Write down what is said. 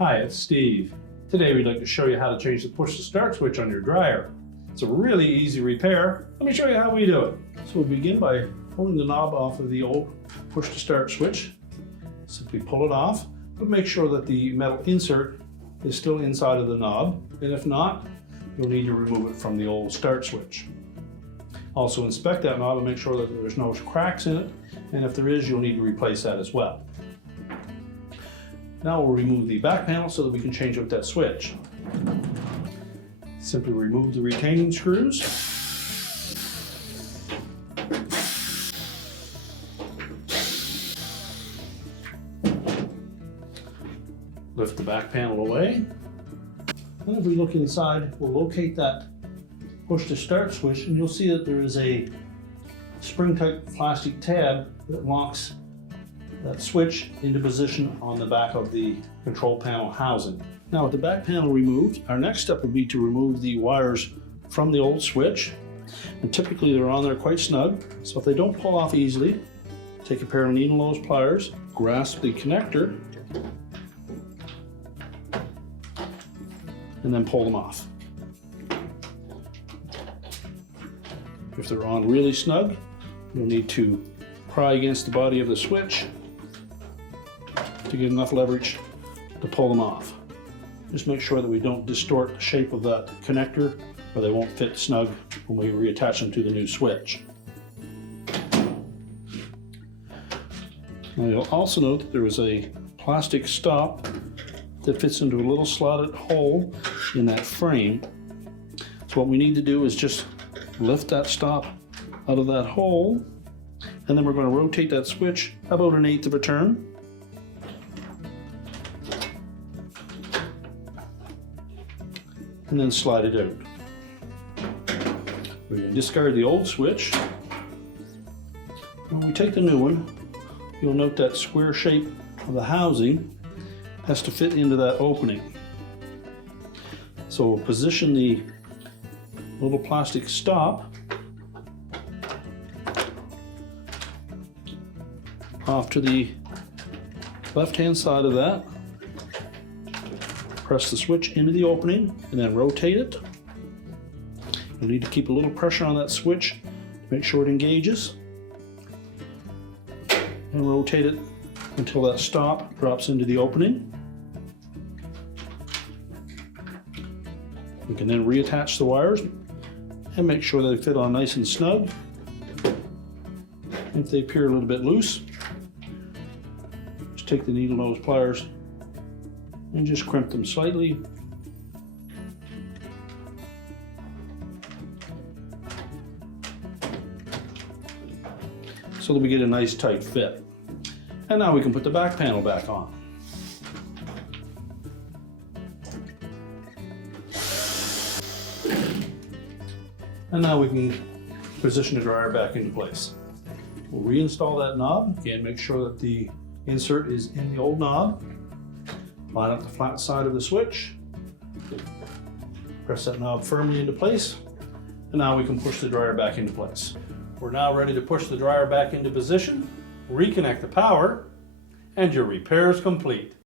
Hi, it's Steve. Today we'd like to show you how to change the push to start switch on your dryer. It's a really easy repair. Let me show you how we do it. So we begin by pulling the knob off of the old push to start switch. Simply pull it off, but make sure that the metal insert is still inside of the knob, and if not, you'll need to remove it from the old start switch. Also inspect that knob and make sure that there's no cracks in it, and if there is, you'll need to replace that as well. Now we'll remove the back panel so that we can change out that switch. Simply remove the retaining screws. Lift the back panel away. And if we look inside, we'll locate that push to start switch, and you'll see that there is a spring type plastic tab that locks that switch into position on the back of the control panel housing. Now with the back panel removed, our next step would be to remove the wires from the old switch. And typically they're on there quite snug, so if they don't pull off easily, take a pair of needle nose pliers, grasp the connector, and then pull them off. If they're on really snug, you'll need to pry against the body of the switch to get enough leverage to pull them off. Just make sure that we don't distort the shape of that connector, or they won't fit snug when we reattach them to the new switch. Now you'll also note that there is a plastic stop that fits into a little slotted hole in that frame. So what we need to do is just lift that stop out of that hole, and then we're going to rotate that switch about 1/8 of a turn. And then slide it out. We can discard the old switch. When we take the new one, you'll note that square shape of the housing has to fit into that opening. So we'll position the little plastic stop off to the left-hand side of that. Press the switch into the opening and then rotate it. You'll need to keep a little pressure on that switch to make sure it engages. And rotate it until that stop drops into the opening. You can then reattach the wires and make sure they fit on nice and snug. If they appear a little bit loose, just take the needle nose pliers and just crimp them slightly. So that we get a nice tight fit. And now we can put the back panel back on. And now we can position the dryer back into place. We'll reinstall that knob. Again, make sure that the insert is in the old knob. Line up the flat side of the switch. Press that knob firmly into place. And now we can push the dryer back into place. We're now ready to push the dryer back into position, reconnect the power, and your repair is complete.